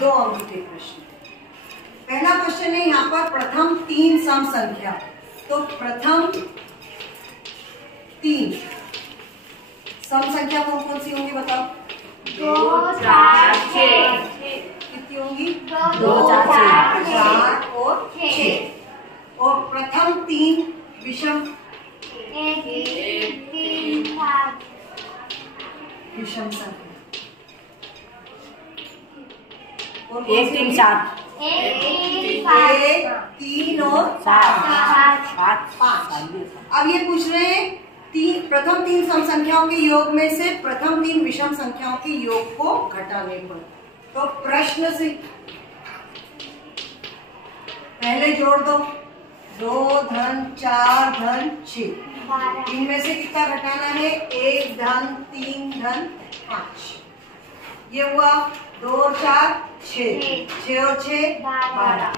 2 अंक के प्रश्न। पहला क्वेश्चन है यहाँ पर प्रथम 3 सम संख्या। तो प्रथम 3 सम संख्या कौन कौन सी होंगी बताओ? 2, 4, 6। कितनी होंगी? 2, 4, 4 और 6। और प्रथम 3 विषम 1, 3, 5। विषम संख्या 1, 3, 4। 1, 3 और 5। अब ये पूछ रहे हैं प्रथम 3 सम संख्याओं के योग में से प्रथम 3 विषम संख्याओं के योग को घटाने पर। तो प्रश्न से पहले जोड़ दो 2 धन 4 धन 6। इनमें से कितना घटाना है? 1 धन 3 धन 5। ये हुआ 2 और 4 6, 6 और 6 12।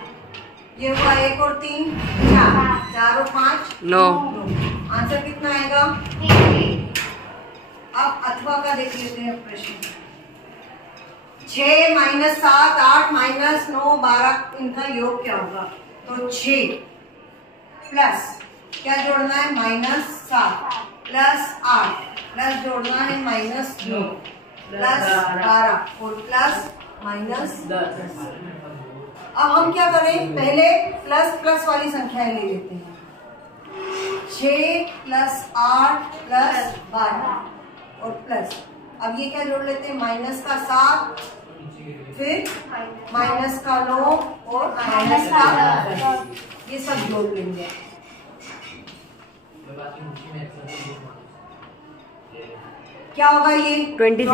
ये हुआ 1 और 3 4, 4 और 5 9। आंसर कितना आएगा? अब अथवा का देख लेते हैं प्रश्न। 6 - 7 8 - 9 12 इनका योग क्या होगा? तो 6 प्लस क्या जोड़ना है? -7 प्लस 8 प्लस जोड़ना है -9 प्लस 12 और प्लस -10। अब हम क्या करें? पहले प्लस प्लस वाली संख्याएं ले लेते हैं। 6 प्लस 8 प्लस 12 और प्लस, अब ये क्या जोड़ लेते हैं? माइनस का 7 फिर माइनस का 9 और माइनस का 10, ये सब जोड़ लेंगे। क्या होगा ये? 26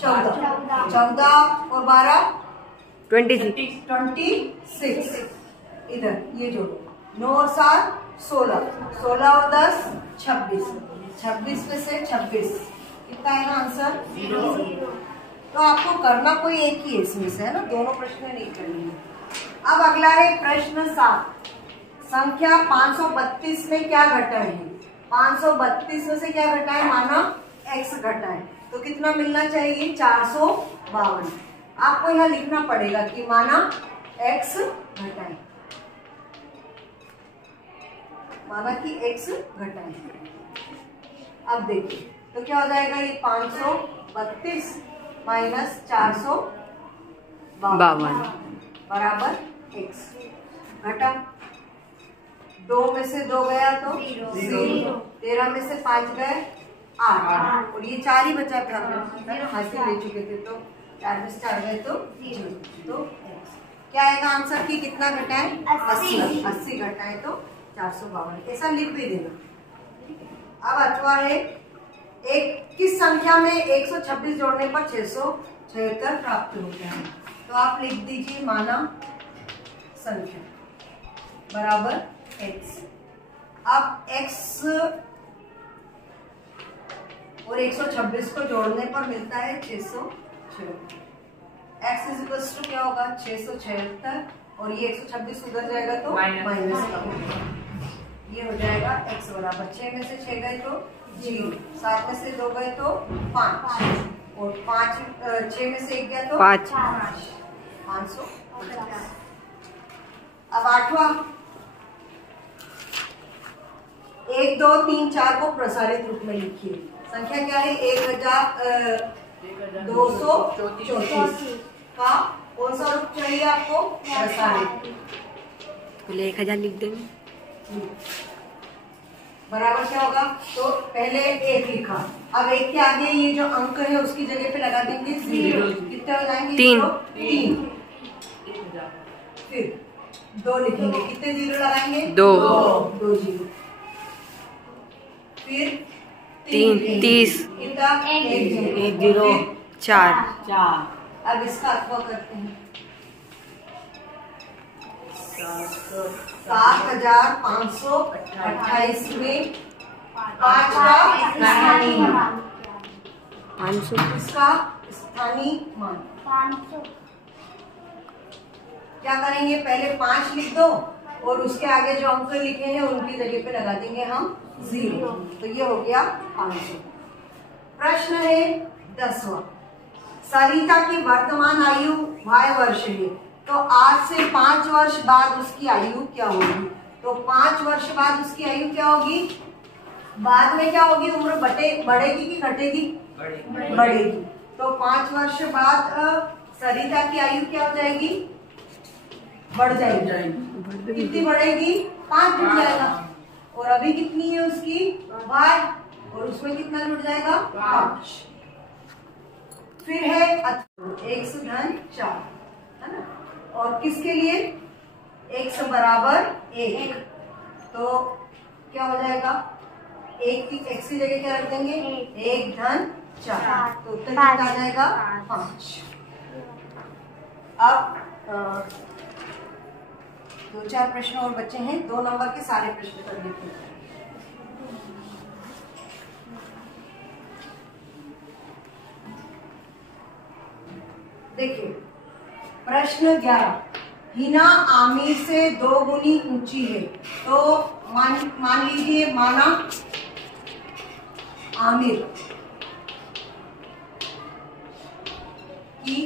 14 और 12 26। इधर ये जोड़ो 9 और 7 16, 16 और 10 26, 26 में से 26 कितना आएगा आंसर? 0। तो आपको करना कोई एक ही है इसमें से, है ना, दोनों प्रश्न नहीं करनी है। अब अगला है प्रश्न 7। संख्या 532 में क्या घटा है? 532 में से क्या घटा है? माना x घटा है, तो कितना मिलना चाहिए? 452। आपको यहाँ लिखना पड़ेगा कि माना x घटा है, माना कि x घटा है। अब देखिए तो क्या हो जाएगा? ये 532 माइनस 452 बराबर x घटा। 2 में से 2 गया तो 0, 13 में से 5 गए 8 और ये 4 ही बचा था, हासिल ले चुके थे, तो 4 में से 4 गए तो 0। तो क्या आएगा आंसर की? कितना घटा है? 80 घटा है तो 452। ऐसा लिख भी देना। अब अथवा है किस संख्या में 126 जोड़ने पर 676 प्राप्त होता है? तो आप लिख दीजिए माना संख्या बराबर x। अब x और 126 को जोड़ने पर मिलता है 676। x इज टू क्या होगा? 676 और ये 126 उधर जाएगा तो माइनस का होगा। ये हो जाएगा x बराबर 6 में से 6 गए तो 0, 7 में से 2 गए तो 5 और 6 में से 1 गया तो 5। 550। अब 8वां 1 2 3 4 को प्रसारित रूप में लिखिए। संख्या क्या है? 1234 का कौन सा रूप चाहिए आपको? प्रसारित। पहले 1000 लिख देंगे, बराबर क्या होगा? तो पहले 1 लिखा, अब 1 के आगे ये जो अंक है उसकी जगह पे लगा देंगे 0। कितने हो जाएंगे? 3। फिर 2 लिखेंगे, कितने 0 लगाएंगे? 2 0। फिर 30 कितना? 1 0 4। अब इसका अथवा करते हैं। 7528 में 5 का स्थानीय मान। 500 इसका स्थानीय मान 500। क्या करेंगे? पहले 5 लिख दो और उसके आगे जो अंक लिखे हैं उनकी जगह पे लगा देंगे हम 0। तो ये हो गया 500। प्रश्न है 10वां। सरिता की वर्तमान आयु 22 वर्ष है, तो आज से 5 वर्ष बाद उसकी आयु क्या होगी? तो 5 वर्ष बाद उसकी आयु क्या होगी? बाद में क्या होगी? उम्र बढ़ेगी कि घटेगी? बढ़ेगी। तो 5 वर्ष बाद सरिता की आयु क्या हो जाएगी? बढ़ जाएगी। कितनी बढ़ेगी? 5 जुड़ जाएगा। और अभी कितनी है उसकी? 5, और उसमें कितना जुड़ जाएगा? 5। फिर है 1 धन 4, है ना? और किसके लिए? x बराबर 1, तो क्या हो जाएगा? 1 की x की जगह क्या रख देंगे? 1 धन 4, तो उत्तर कितना आ जाएगा? 5। अब 2-4 प्रश्न और बचे हैं, 2 नंबर के सारे प्रश्न कर लेते हैं। देखिए प्रश्न 11, हिना आमिर से 2 गुनी ऊंची है, तो मान लीजिए माना आमिर की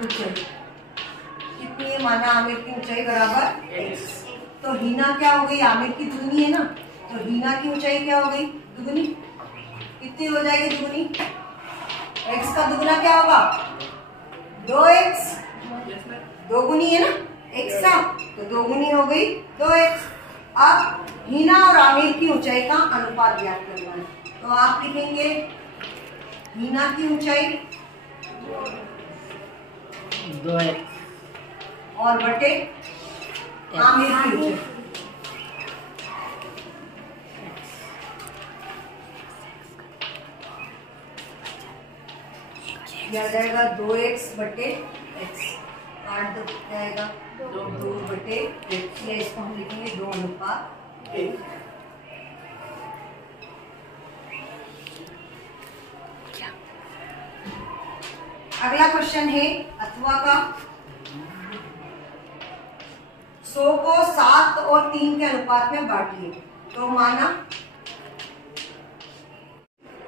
ऊंचाई कितनी है? माना आमिर की ऊंचाई बराबर x, तो हिना क्या हो गई? आमिर की दुगनी है ना, तो हिना की ऊंचाई क्या हो गई? दुगनी। कितनी हो जाएगी दुगनी? x का दुगना क्या होगा? 2x, 2 गुनी है ना x का, तो 2 गुनी हो गई 2x। अब हिना और आमिर की ऊंचाई का अनुपात ज्ञात करना है, तो आप लिखेंगे हिना की ऊंचाई 2x और बटे आमिर की ऊंचाई। क्या जाएगा? 2x बटे x, 8 जाएगा 2 बटे x, या इसको हम लिखेंगे 2 अनुपात 1। अगला क्वेश्चन है अथवा का। 100 को 7 और 3 के अनुपात में बांटिए, तो माना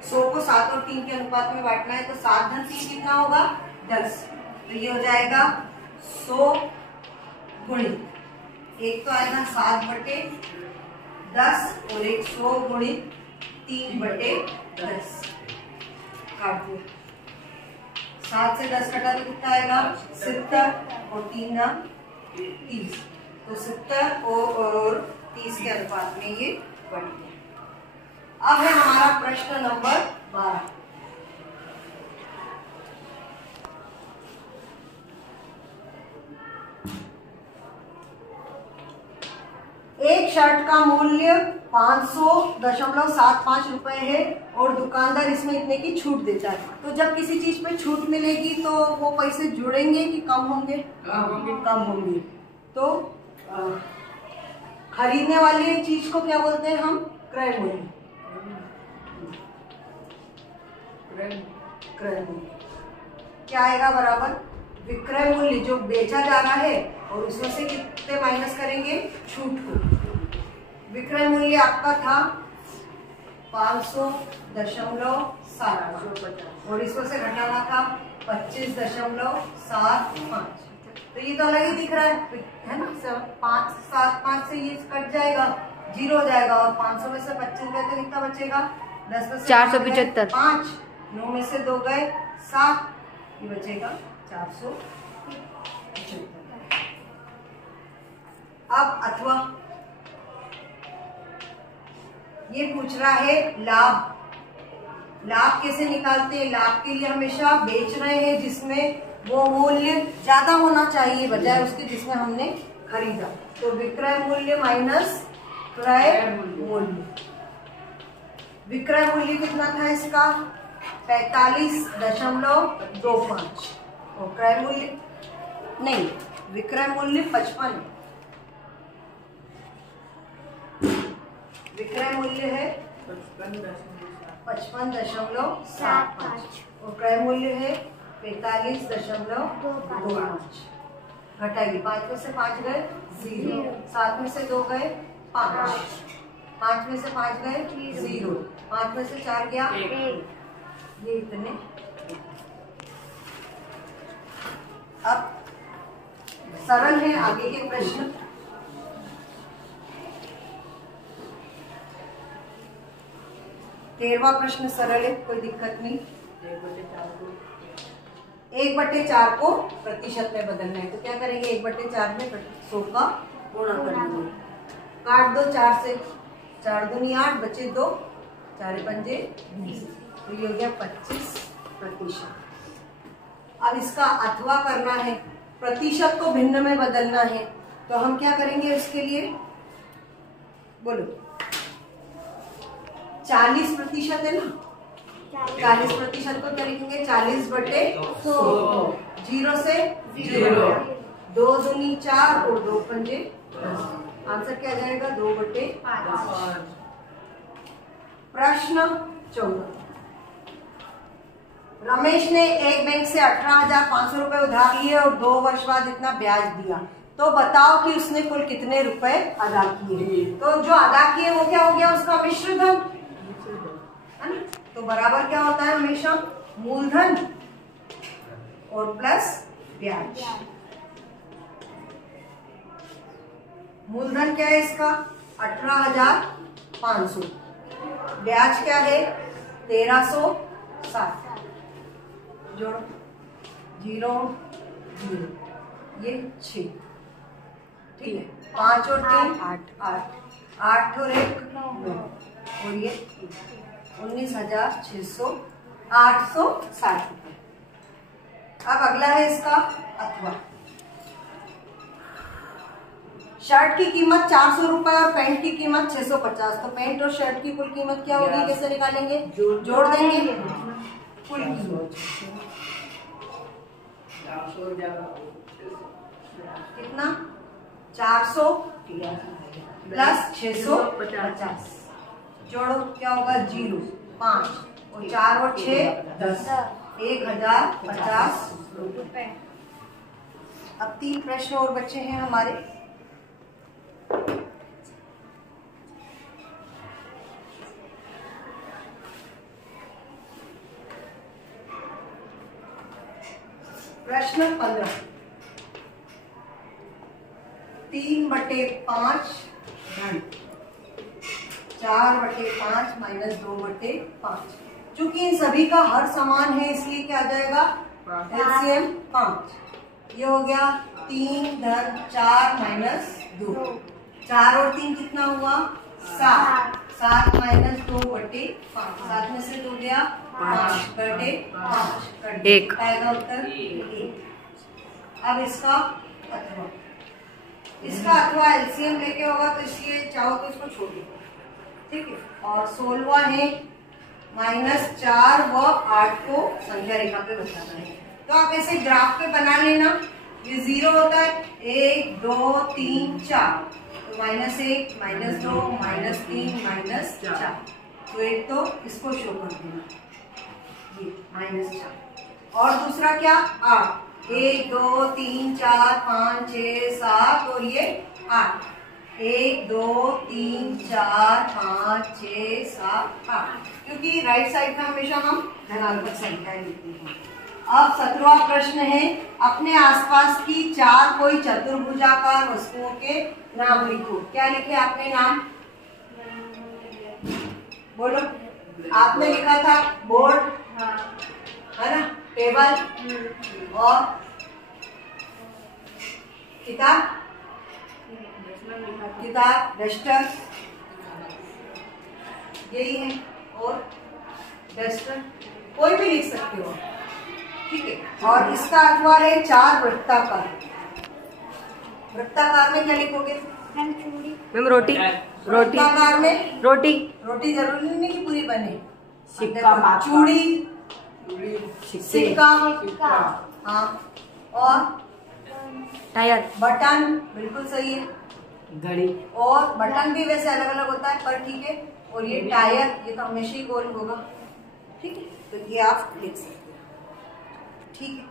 100 को 7 और 3 के अनुपात में बांटना है, तो 7 धन 3 कितना होगा? 10, तो ये हो जाएगा 100 गुणित, एक तो आएगा 7 बटे 10 और एक 100 गुणित 3 बटे 10। काट दो, 7 से 10 कटा तो कितना आएगा? 70, और 3 ना 30, तो 70 और 30 के अनुपात में ये बढ़ गया। अब है हमारा प्रश्न नंबर 12। एक शर्ट का मूल्य 500.75 रुपए है और दुकानदार इसमें इतने की छूट देता है, तो जब किसी चीज पे छूट मिलेगी तो वो पैसे जुड़ेंगे कि कम होंगे? कम होंगे। तो खरीदने वाली चीज को क्या बोलते हैं हम? क्रय मूल्य। क्रय मूल्य क्या आएगा? बराबर विक्रय मूल्य जो बेचा जा रहा है और उसमें से कितने माइनस करेंगे? छूट को। विक्रय मूल्य आपका था 500.75 और इसमें से घटाना था 25.75, तो ये तो अलग ही दिख रहा है ना? 575 से ये कट जाएगा, 0 हो जाएगा, और 500 में से 25 गए तो कितना बचेगा? 10 में से 475, 5, 9 में से 2 गए 7, ये बचेगा 475। अब अथवा ये पूछ रहा है लाभ। लाभ कैसे निकालते हैं? लाभ के लिए हमेशा बेच रहे हैं जिसमें वो मूल्य ज्यादा होना चाहिए बजाय उसके जिसमें हमने खरीदा, तो विक्रय मूल्य माइनस क्रय मूल्य। विक्रय मूल्य कितना था इसका? 45.25, और क्रय मूल्य नहीं, विक्रय मूल्य 55, विक्रय मूल्य है 55.75 और क्रय मूल्य है 45.25। घटाइए, 5 में से 5 गए 0, 7 में से 2 गए 5, 5 में से 5 गए 0, 5 में से 4 गया 1, ये इतने अब सरल है आगे के प्रश्न। तेरहवां प्रश्न सरल है, कोई दिक्कत नहीं। 1/4 को प्रतिशत में बदलना है, तो क्या करेंगे? 1/4 में 100 का गुणा कर देंगे। काट दो 4 से, 4 दूनी 8, बचे 2, 4 पंजे 20, तो ये हो गया 25%। अब इसका अथवा करना है, प्रतिशत को भिन्न में बदलना है, तो हम क्या करेंगे उसके लिए? बोलो। 40% है ना, 40% को क्या लिखेंगे? 40/100। 0 से 0, 2 दूनी 4 और 2 पंजे 10। आंसर क्या जाएगा? 2/5। प्रश्न 14। रमेश ने एक बैंक से 18,500 रुपए उधार लिए और 2 वर्ष बाद इतना ब्याज दिया, तो बताओ कि उसने कुल कितने रुपए अदा किए? तो जो अदा किए वो क्या हो गया? उसका मिश्र धन, है ना? तो बराबर क्या होता है हमेशा? मूलधन और प्लस ब्याज। मूलधन क्या है इसका? 18,500। ब्याज क्या है? 1360। जोड़ो, 0 0, ये 6, ठीक है। 5 और 3 8, 8 और 1 9, और ये 19,860 रुपए। अब अगला है इसका अथवा। शर्ट की कीमत 400 रुपए और पैंट की कीमत 650, तो पैंट और शर्ट की कुल कीमत क्या होगी? कैसे निकालेंगे? जोड़ देंगे कुल कीमत। कितना? 400 प्लस 650, जोड़ो क्या होगा? 0 5 और 4 और 6 10, 1050 रुपए। अब 3 प्रश्न और बचे हैं हमारे। प्रश्न 15। 3/5 धन 4/5 माइनस 2/5। चूंकि इन सभी का हर समान है इसलिए क्या आ जाएगा? एलसीएम 5। ये हो गया 3 धन 4 माइनस 2, 4 और 3 कितना हुआ? 7, 7 माइनस 2/5, 7 में से 2 गया 5/5, 1 आएगा उत्तर 1। अब इसका अथवा, इसका अथवा एलसीएम लेके होगा, तो इसलिए चाहो तो इसको छोड़ दो, ठीक है। और 16वां है -4 व 8 को संख्या रेखा पे बताना है, तो आप ऐसे ग्राफ पे बना लेना। ये 0 होता है, 1 2 3 4, तो -1 -2 -3 -4, तो एक तो इसको शो कर देना, ये -4। और दूसरा क्या? 8, 1 2 3 4 5 6 7 और ये 8, 1 2 3 4 5 6 7 8, क्योंकि राइट साइड में हमेशा हम धनात्मक संख्या लिखते हैं। अब 17वां प्रश्न है, अपने आसपास की 4 कोई चतुर्भुजाकार वस्तुओं के नाम लिखो। क्या लिखे आपने नाम? बोलो। आपने लिखा था बोर्ड, है ना, टेबल और किताब, डस्टर, यही है, और डस्टर कोई भी लिख सकते हो, ठीक है। और इसका अथवा है 4 वृत्ताकार। वृत्ताकार में क्या लिखोगे? मैम रोटी, रोटी वृत्ताकार में रोटी, रोटी जरूरी नहीं कि पूरी बने, सिक्का, चूड़ी, सिक्का, हाँ, और टायर, बटन, बिल्कुल सही है, घड़ी, और बटन भी वैसे अलग अलग होता है पर ठीक है। और ये टायर, ये तो हमेशा ही गोल होगा, ठीक है, तो ये आप लिख सकते हो, ठीक है।